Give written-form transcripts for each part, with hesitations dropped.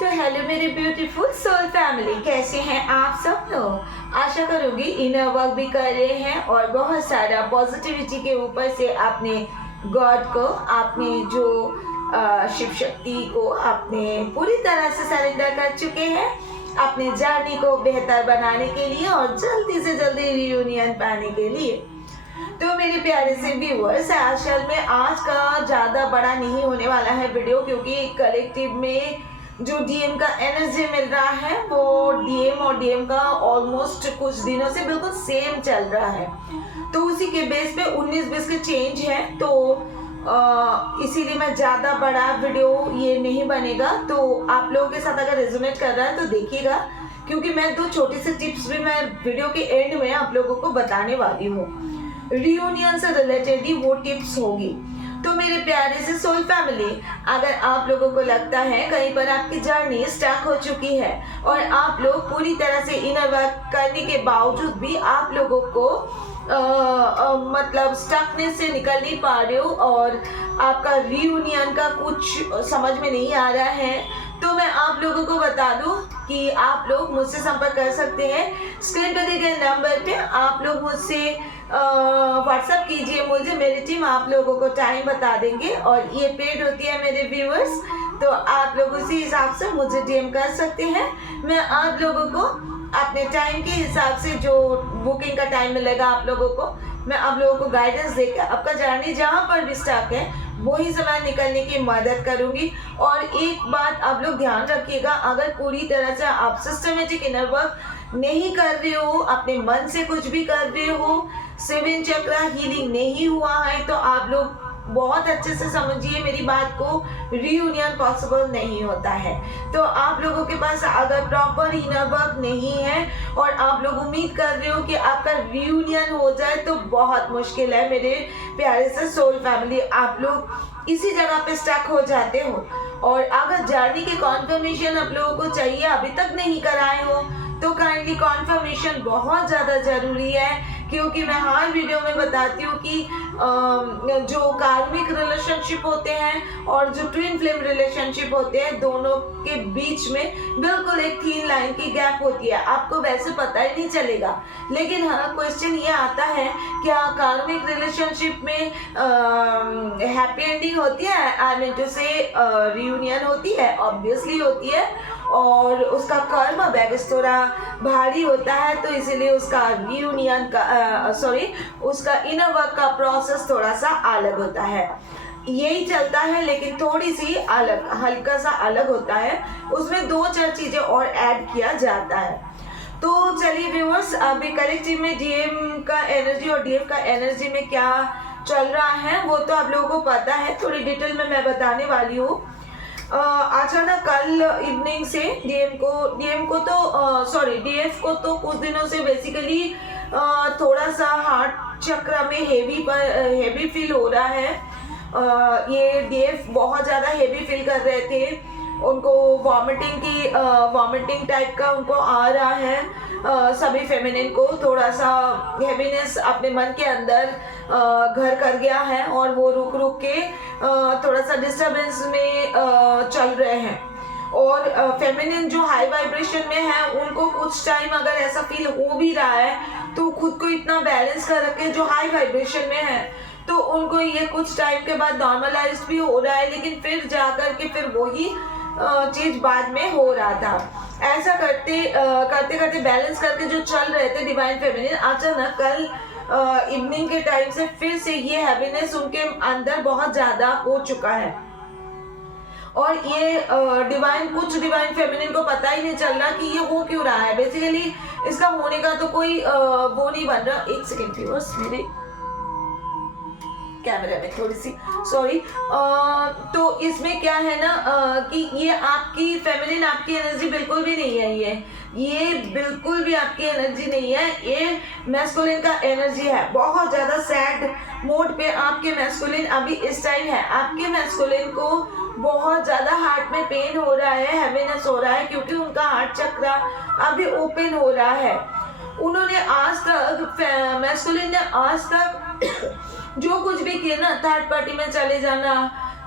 तो हेलो मेरे beautiful soul family, कैसे हैं आप सब लोग। आशा करूंगी इनर वर्क भी कर रहे हैं और बहुत सारा पॉजिटिविटी के ऊपर से आपने गॉड को, आपने जो शिव शक्ति को आपने पूरी तरह से सरेंडर कर चुके हैं अपने जर्नी को बेहतर बनाने के लिए और जल्दी से जल्दी रियूनियन पाने के लिए। तो मेरे प्यारे से व्यूअर्स, असल में आज का ज़्यादा बड़ा नहीं होने वाला है वीडियो, क्योंकि कलेक्टिव में जो डीएम का एनर्जी मिल रहा है वो डीएम और डीएम का ऑलमोस्ट कुछ दिनों से बिल्कुल सेम चल रहा है। तो उसी के बेस पे 19-20 के चेंज है, तो इसीलिए मैं ज़्यादा बड़ा वीडियो ये नहीं बनेगा। तो आप लोगों के साथ अगर रेजोनेट कर रहा है तो देखिएगा, क्योंकि मैं 2 छोटे से टिप्स भी मैं वीडियो के एंड में आप लोगों को बताने वाली हूँ। रियूनियन से रिलेटेड ही वो टिप्स होगी। तो मेरे प्यारे से सोल फैमिली, अगर आप लोगों को लगता है कहीं पर आपकी जर्नी स्टक हो चुकी है और आप लोग पूरी तरह से इनर वर्क करने के बावजूद भी आप लोगों को मतलब स्टकनेस से निकल नहीं पा रहे हो और आपका रियूनियन का कुछ समझ में नहीं आ रहा है, तो मैं आप लोगों को बता दूं कि आप लोग मुझसे संपर्क कर सकते हैं। स्क्रीन पर दिए गए नंबर पे आप लोग मुझसे व्हाट्सएप कीजिए मुझे, मेरी टीम आप लोगों को टाइम बता देंगे और ये पेड होती है मेरे व्यूअर्स, तो आप लोग उसी हिसाब से मुझे डीएम कर सकते हैं। मैं आप लोगों को अपने टाइम के हिसाब से जो बुकिंग का टाइम मिलेगा आप लोगों को, मैं आप लोगों को गाइडेंस देकर आपका जर्नी जहाँ पर भी स्टक है वही समय निकलने की मदद करूंगी। और एक बात आप लोग ध्यान रखिएगा, अगर पूरी तरह से आप सिस्टमेटिक इनर वर्क नहीं कर रहे हो, अपने मन से कुछ भी कर रहे हो, 7 चक्रा हीलिंग नहीं हुआ है, तो आप लोग बहुत अच्छे से समझिए मेरी बात को, रियूनियन पॉसिबल नहीं होता है। तो आप लोगों के पास अगर प्रॉपर इनर वर्क नहीं है और आप लोग उम्मीद कर रहे हो कि आपका रियूनियन हो जाए, तो बहुत मुश्किल है मेरे प्यारे से सोल फैमिली। आप लोग इसी जगह पे स्टक हो जाते हो और अगर जर्नी के कॉन्फर्मेशन आप लोगों को चाहिए, अभी तक नहीं कराए हो, तो काइंडली कॉन्फर्मेशन बहुत ज़्यादा ज़रूरी है। क्योंकि मैं हर वीडियो में बताती हूँ कि जो कार्मिक रिलेशनशिप होते हैं और जो ट्विन फ्लेम रिलेशनशिप होते हैं, दोनों के बीच में बिल्कुल एक थीन लाइन की गैप होती है। आपको वैसे पता ही नहीं चलेगा, लेकिन हाँ क्वेश्चन ये आता है, क्या कार्मिक रिलेशनशिप में हैप्पी एंडिंग होती है? आई मीन टू से रियूनियन होती है? ऑब्वियसली होती है, और उसका कर्म बैगेज थोड़ा भारी होता है, तो इसीलिए उसका रियूनियन का उसका इनर वर्क का प्रोसेस थोड़ा सा अलग होता है। यही चलता है, लेकिन थोड़ी सी अलग, हल्का सा अलग होता है, उसमें 2-4 चीज़ें और ऐड किया जाता है। तो चलिए व्यूअर्स, अभी कलेक्टिव में डीएम का एनर्जी और डीएफ का एनर्जी में क्या चल रहा है वो तो आप लोगों को पता है, थोड़ी डिटेल में मैं बताने वाली हूँ। अचानक कल इवनिंग से डीएफ को तो कुछ दिनों से बेसिकली थोड़ा सा हार्ट चक्र में हेवी फील हो रहा है। ये डीएफ बहुत ज़्यादा हेवी फील कर रहे थे, उनको वॉमिटिंग टाइप का उनको आ रहा है। सभी फेमिनिन को थोड़ा सा हेवीनेस अपने मन के अंदर घर कर गया है और वो रुक के थोड़ा सा डिस्टर्बेंस में चल रहे हैं। और फेमिनिन जो हाई वाइब्रेशन में है, उनको कुछ टाइम अगर ऐसा फील हो भी रहा है तो खुद को इतना बैलेंस कर रखे जो हाई वाइब्रेशन में है, तो उनको ये कुछ टाइम के बाद नॉर्मलाइज भी हो रहा है, लेकिन फिर जाकर के फिर वही चीज बाद में हो रहा था। ऐसा करते बैलेंस करके जो चल रहे थे डिवाइन फेमिनिन, अचानक कल इवनिंग के टाइम से फिर से ये हैवीनेस उनके अंदर बहुत ज्यादा हो चुका है। और ये कुछ डिवाइन फेमिनिन को पता ही नहीं चल रहा कि ये हो क्यों रहा है। बेसिकली इसका होने का तो कोई वो नहीं बन रहा। एक सेकेंड व्यूअर्स, मेरे कैमरे में थोड़ी सी सॉरी। तो इसमें क्या है ना कि ये आपकी फेमिनिन, आपकी एनर्जी बिल्कुल भी नहीं है, ये बिल्कुल भी आपकी एनर्जी नहीं है, ये मैस्कुलिन का एनर्जी है। बहुत ज़्यादा सैड मोड पे आपके मैस्कुलिन अभी इस टाइम है। आपके मैस्कुलिन को बहुत ज़्यादा हार्ट में पेन हो रहा है, हैवीनेस हो रहा है, क्योंकि उनका हार्ट चक्र अभी ओपन हो रहा है। उन्होंने आज तक, मैस्कुलिन ने आज तक जो कुछ भी किया ना, थर्ड पार्टी में चले जाना,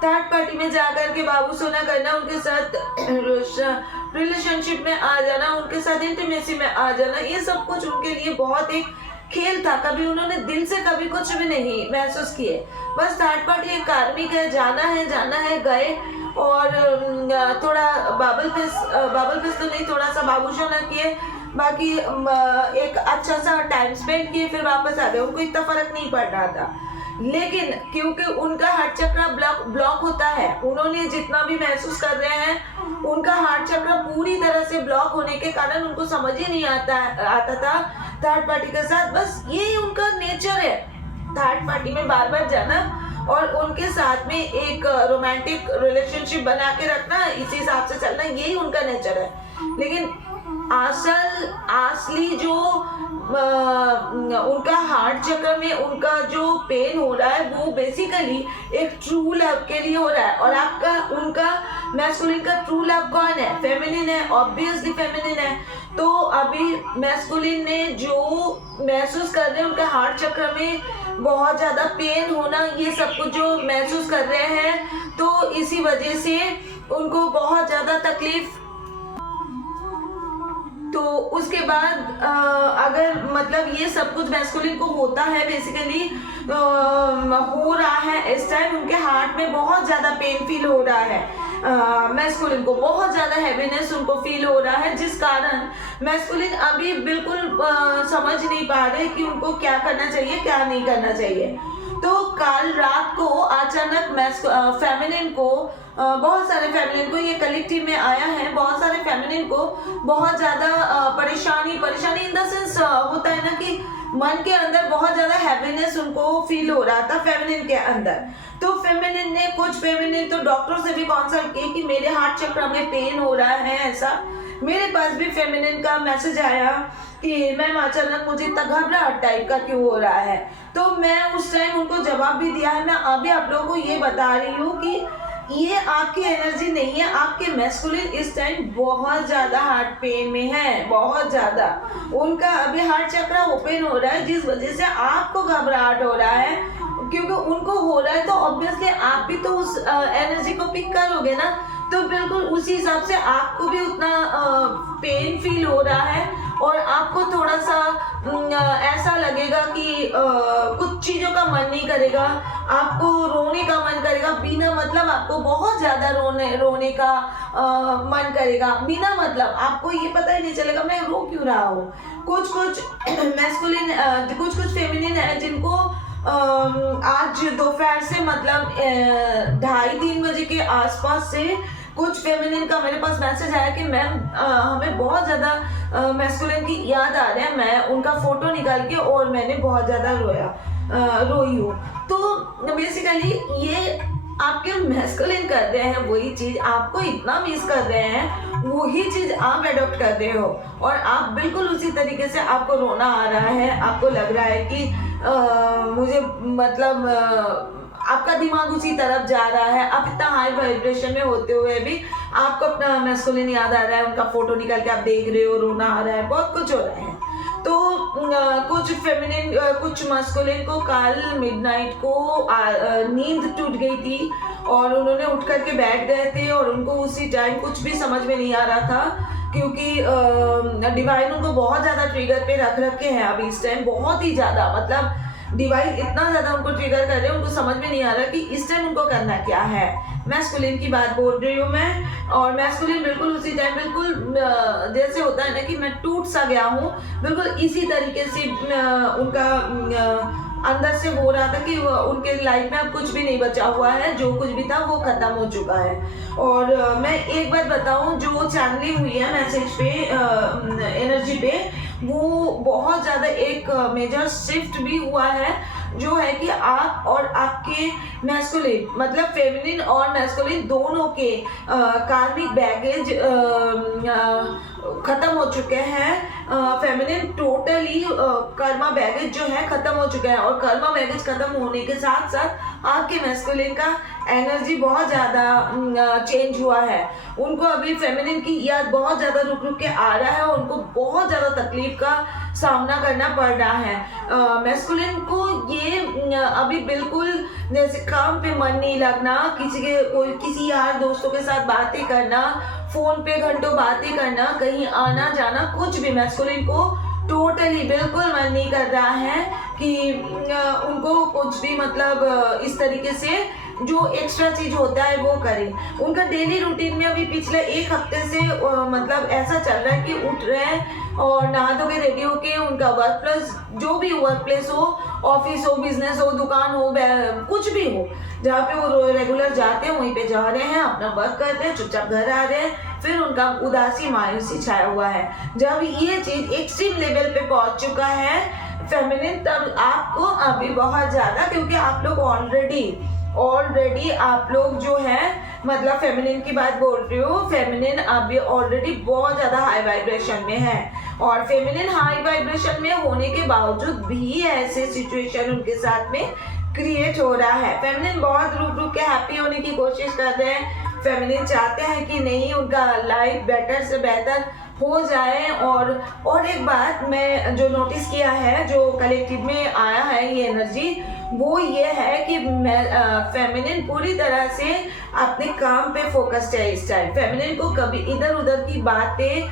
थर्ड पार्टी में जाकर के बाबू सोना करना, उनके साथ रिलेशनशिप में आ जाना, उनके साथ इंटीमेसी में आ जाना, ये सब कुछ उनके लिए बहुत एक खेल था। कभी उन्होंने दिल से कभी कुछ भी नहीं महसूस किए। बस थर्ड पार्टी एक कार्मिक है, जाना है गए और थोड़ा बाबल फेस तो नहीं, थोड़ा सा बाबू सोना किए, बाकी एक अच्छा सा टाइम स्पेंड किए, फिर वापस आ गए। उनको इतना फर्क नहीं पड़ रहा था। लेकिन क्योंकि उनका हार्ट चक्र ब्लॉक होता है, उन्होंने जितना भी महसूस कर रहे हैं, उनका हार्ट चक्र पूरी तरह से ब्लॉक होने के कारण उनको समझ ही नहीं आता था थर्ड पार्टी के साथ। बस ये उनका नेचर है, थर्ड पार्टी में बार बार जाना और उनके साथ में एक रोमांटिक रिलेशनशिप बना के रखना, इसी हिसाब से चलना, यही उनका नेचर है। लेकिन असली जो उनका हार्ट चक्र में उनका जो पेन हो रहा है, वो बेसिकली एक ट्रू लव के लिए हो रहा है। और आपका उनका मैस्कुलिन का ट्रू लव कौन है? फेमिनिन है, ऑब्वियसली फेमिनिन है। तो अभी मैस्कुलिन ने जो महसूस कर रहे हैं, उनका हार्ट चक्र में बहुत ज़्यादा पेन होना, ये सब कुछ जो महसूस कर रहे हैं, तो इसी वजह से उनको बहुत ज़्यादा तकलीफ। तो उसके बाद अगर मतलब ये सब कुछ मैस्कुलिन को होता है, बेसिकली हो रहा है इस टाइम, उनके हार्ट में बहुत ज़्यादा पेन फील हो रहा है। मैस्कुलिन को बहुत ज़्यादा हैवीनेस उनको फील हो रहा है, जिस कारण मैस्कुलिन अभी बिल्कुल समझ नहीं पा रहे कि उनको क्या करना चाहिए, क्या नहीं करना चाहिए। तो कल रात को अचानक फेमिनिन को बहुत सारे फेमिनिन को, ये कलेक्टिव में आया है, बहुत सारे फेमिनिन को बहुत ज़्यादा परेशानी इन द सेंस होता है ना कि मन के अंदर बहुत ज़्यादा हैवीनेस उनको फील हो रहा था फेमिनिन के अंदर। तो फेमिनिन ने, कुछ फेमिनिन तो डॉक्टर से भी कंसल्ट किए कि मेरे हार्ट चक्र में पेन हो रहा है ऐसा। मेरे पास भी फेमिनिन का मैसेज आया कि मैम अचानक मुझे इतना घबराहट टाइप का क्यों हो रहा है। तो मैं उस टाइम उनको जवाब भी दिया है। मैं अभी आप लोगों को ये बता रही हूँ कि ये आपकी एनर्जी नहीं है, आपके मैस्कुलिन इस टाइम बहुत ज़्यादा हार्ट पेन में है, बहुत ज़्यादा। उनका अभी हार्ट चक्र ओपन हो रहा है, जिस वजह से आपको घबराहट हो रहा है, क्योंकि उनको हो रहा है तो ऑब्वियसली आप भी तो उस एनर्जी को पिक करोगे ना। तो बिल्कुल उसी हिसाब से आपको भी उतना पेन फील हो रहा है और आपको थोड़ा सा ऐसा लगेगा कि कुछ चीज़ों का मन नहीं करेगा, आपको रोने का मन करेगा बिना मतलब, आपको बहुत ज़्यादा रोने का मन करेगा बिना मतलब, आपको ये पता ही नहीं चलेगा मैं रो क्यों रहा हूँ। कुछ मैस्कुलिन, कुछ फेमिनिन है जिनको आज दोपहर से मतलब 2:30-3 बजे के आसपास से कुछ फेमिनिन का मेरे पास मैसेज आया कि मैम हमें बहुत ज़्यादा मैस्कुलिन की याद आ रहा है। मैं उनका फ़ोटो निकाल के और मैंने बहुत ज़्यादा रोई हूँ। तो बेसिकली ये आपके मैस्कुलिन कर रहे हैं वही चीज़, आपको इतना मिस कर रहे हैं, वही चीज़ आप एडॉप्ट कर रहे हो और आप बिल्कुल उसी तरीके से, आपको रोना आ रहा है, आपको लग रहा है कि मुझे मतलब आपका दिमाग उसी तरफ जा रहा है, आप इतना हाई वाइब्रेशन में होते हुए भी आपको अपना मैस्कुलिन याद आ रहा है, उनका फोटो निकाल के आप देख रहे हो, रोना आ रहा है, बहुत कुछ हो रहा है। तो कुछ फेमिनिन, कुछ मैस्कुलिन को कल मिडनाइट को नींद टूट गई थी और उन्होंने उठ करके बैठ गए थे और उनको उसी टाइम कुछ भी समझ में नहीं आ रहा था, क्योंकि डिवाइन उनको बहुत ज़्यादा ट्रिगर पे रख रखे हैं अभी इस टाइम, बहुत ही ज़्यादा, मतलब डिवाइन इतना ज़्यादा उनको ट्रिगर कर रहे हैं, उनको समझ में नहीं आ रहा कि इस टाइम उनको करना क्या है। मैस्कुलिन की बात बोल रही हूँ मैं, और मैस्कुलिन बिल्कुल उसी टाइम, बिल्कुल जैसे होता है ना कि मैं टूट सा गया हूँ, बिल्कुल इसी तरीके से उनका अंदर से हो रहा था कि उनके लाइफ में अब कुछ भी नहीं बचा हुआ है, जो कुछ भी था वो ख़त्म हो चुका है। और मैं एक बात बताऊँ, जो चैनलिंग हुई है मैसेज पे, एनर्जी पे, वो बहुत ज़्यादा एक मेजर शिफ्ट भी हुआ है, जो है कि आप और आपके मैस्कुलिन, मतलब फेमिनिन और मैस्कुलिन दोनों के कार्मिक बैगेज ख़त्म हो चुके हैं। फेमिनिन टोटली कर्मा बैगेज जो है ख़त्म हो चुके हैं और कर्मा बैगेज ख़त्म होने के साथ साथ आपके मैस्कुलिन का एनर्जी बहुत ज़्यादा चेंज हुआ है। उनको अभी फेमिनिन की याद बहुत ज़्यादा रुक रुक के आ रहा है, उनको बहुत ज़्यादा तकलीफ का सामना करना पड़ रहा है। मैस्कुलिन को ये अभी बिल्कुल जैसे काम पे मन नहीं लगना, किसी यार दोस्तों के साथ बातें करना, फोन पे घंटों बातें करना, कहीं आना जाना, कुछ भी मैस्कुलिन को टोटली बिल्कुल मन नहीं कर रहा है कि उनको कुछ भी मतलब इस तरीके से जो एक्स्ट्रा चीज होता है वो करें। उनका डेली रूटीन में अभी पिछले एक हफ्ते से मतलब ऐसा चल रहा है कि उठ रहे हैं और नहा धो के रेडी होके उनका वर्क प्लेस, जो भी वर्क प्लेस हो, ऑफिस हो, बिजनेस हो, दुकान हो, कुछ भी हो, जहाँ पे वो रेगुलर जाते हैं वहीं पे जा रहे हैं, अपना वर्क कर रहे हैं, चुपचाप घर आ रहे हैं, फिर उनका उदासी मायूसी छाया हुआ है। जब ये चीज एक्सट्रीम लेवल पे पहुंच चुका है फेमिनिन, तब आपको अभी बहुत ज्यादा, क्योंकि आप लोग ऑलरेडी आप लोग जो है मतलब फेमिनिन की बात बोल रही हो, फेमिनिन अभी ऑलरेडी बहुत ज़्यादा हाई वाइब्रेशन में है और फेमिनिन हाई वाइब्रेशन में होने के बावजूद भी ऐसे सिचुएशन उनके साथ में क्रिएट हो रहा है। फेमिनिन बहुत रुक के हैप्पी होने की कोशिश कर रहे हैं। फेमिनिन चाहते हैं कि नहीं, उनका लाइफ बेटर से बेहतर हो जाए। और एक बात मैं जो नोटिस किया है, जो कलेक्टिव में आया है ये एनर्जी, वो ये है कि फेमिनिन पूरी तरह से अपने काम पे फोकस्ड है इस टाइम। फेमिनिन को कभी इधर उधर की बातें,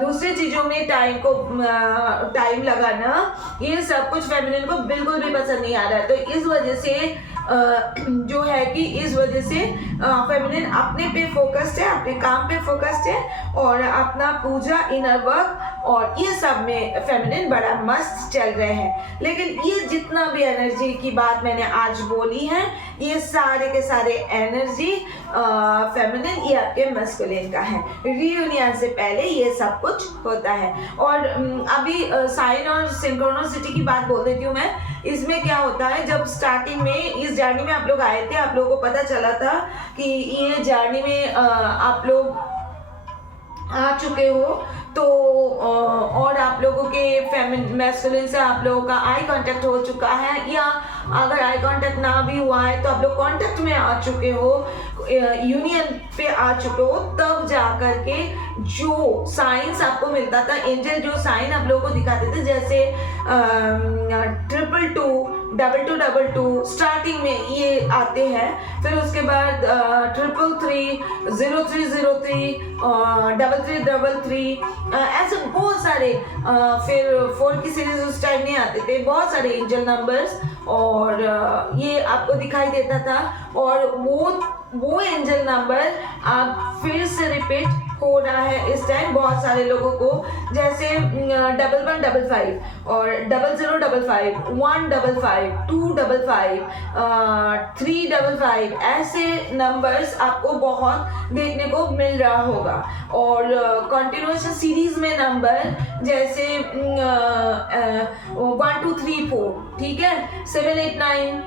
दूसरी चीज़ों में टाइम लगाना, ये सब कुछ फेमिनिन को बिल्कुल भी पसंद नहीं आ रहा है। तो इस वजह से जो है कि इस वजह से फेमिनिन अपने पे फोकस्ड है, अपने काम पे फोकस्ड है और अपना पूजा, इनर वर्क और ये सब में फेमिनिन बड़ा मस्त चल रहे हैं। लेकिन ये जितना भी एनर्जी की बात मैंने आज बोली है, ये सारे के सारे एनर्जी फेमिनिन ये आपके मैस्कुलिन का है। रियूनियन से पहले ये सब कुछ होता है। और अभी साइन और सिंक्रोनिसिटी की बात बोल देती हूँ मैं। इसमें क्या होता है, जब स्टार्टिंग में इस जर्नी में आप लोग आए थे, आप लोगों को पता चला था कि ये जर्नी में आप लोग आ चुके हो, तो और आप लोगों के मैस्कुलिन से आप लोगों का आई कांटेक्ट हो चुका है, या अगर आई कांटेक्ट ना भी हुआ है तो आप लोग कांटेक्ट में आ चुके हो, यूनियन पे आ चुके हो, तब जा कर के जो साइंस आपको मिलता था, एंजल जो साइन आप लोगों को दिखाते थे, जैसे 222, 2222 स्टार्टिंग में ये आते हैं, फिर उसके बाद 333, 0303, 3333, ऐसे बहुत सारे, फिर 4 की सीरीज उस टाइम नहीं आते थे, बहुत सारे एंजल नंबर्स और ये आपको दिखाई देता था। और वो एंजल नंबर आप फिर से रिपीट हो रहा है इस टाइम बहुत सारे लोगों को, जैसे 1155 और 0055, 155, 255, 355, ऐसे नंबर्स आपको बहुत देखने को मिल रहा होगा। और कंटिन्यूस सीरीज में नंबर जैसे 1 2 3 4, ठीक है, 789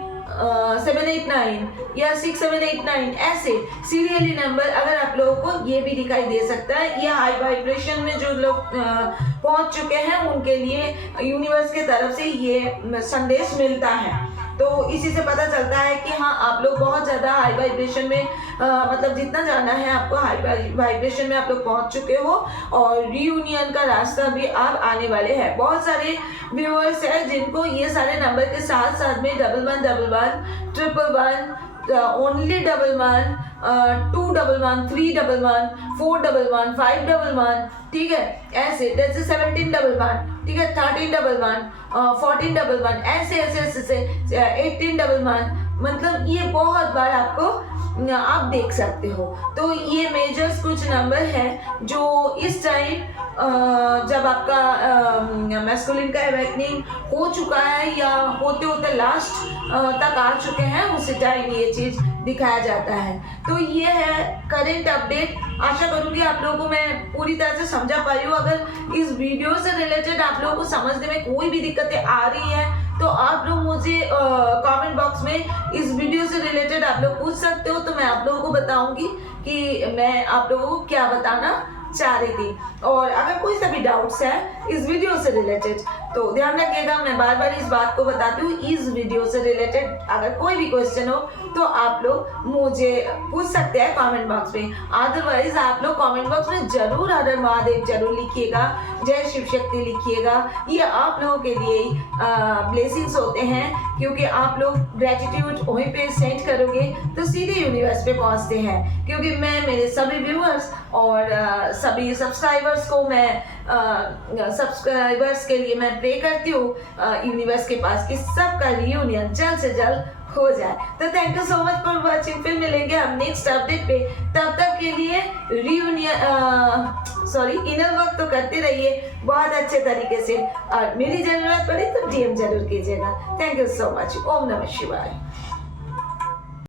या 6789, ऐसे सीरियली नंबर अगर आप लोगों को ये भी दिखाई दे सकता है, ये हाई वाइब्रेशन में जो लोग पहुंच चुके हैं उनके लिए यूनिवर्स की तरफ से ये संदेश मिलता है। तो इसी से पता चलता है कि हाँ, आप लोग बहुत ज़्यादा हाई वाइब्रेशन में मतलब जितना जाना है आपको, हाई वाइब्रेशन में आप लोग पहुंच चुके हो और रीयूनियन का रास्ता भी आप आने वाले हैं। बहुत सारे व्यूअर्स हैं जिनको ये सारे नंबर के साथ साथ में 1111, 111, ओनली 11, 211, 311, 411, 511, ठीक है, ऐसे जैसे 1711, ठीक है, 1311, 1411, ऐसे 1811, मतलब ये बहुत बार आपको आप देख सकते हो। तो ये मेजर्स कुछ नंबर हैं जो इस टाइम जब आपका मैस्कुलिन का अवेकनिंग हो चुका है या होते होते लास्ट तक आ चुके हैं, उसी टाइम ये चीज़ दिखाया जाता है। तो ये है करेंट अपडेट। आशा करूँगी आप लोगों को मैं पूरी तरह से समझा पाई हूँ। अगर इस वीडियो से रिलेटेड आप लोगों को समझने में कोई भी दिक्कतें आ रही है तो आप लोग मुझे कमेंट बॉक्स में इस वीडियो से रिलेटेड आप लोग पूछ सकते हो, तो मैं आप लोगों को बताऊंगी कि मैं आप लोगों को क्या बताना चाह रही थी। और अगर कोई सा भी डाउट्स है इस वीडियो से रिलेटेड तो ध्यान रखिएगा, मैं बार बार इस बात को बताती हूँ, इस वीडियो से रिलेटेड अगर कोई भी क्वेश्चन हो तो आप लोग मुझे पूछ सकते हैं कमेंट बॉक्स में। अदरवाइज आप लोग कमेंट बॉक्स में जरूर हर हर महादेव जरूर लिखिएगा, जय शिव शक्ति लिखिएगा। ये आप लोगों के लिए ब्लेसिंग्स होते हैं, क्योंकि आप लोग ग्रेटिट्यूड वहीं पे सेंड करोगे तो सीधे यूनिवर्स पे पहुंचते हैं। क्योंकि मैं मेरे सभी व्यूअर्स और सभी सब्सक्राइबर्स को मैं सब्सक्राइबर्स के लिए मैं प्रे करती हूँ यूनिवर्स के पास कि सबका रियूनियन जल्द से जल्द हो जाए। तो thank you so much for watching. फिर मिलेंगे हम नेक्स्ट अपडेट पे, तब तक के लिए इनर वर्क तो करते रहिए बहुत अच्छे तरीके से, और मेरी जरूरत पड़े तो डीएम जरूर कीजिएगा। Thank you so much. ओम नमः शिवाय।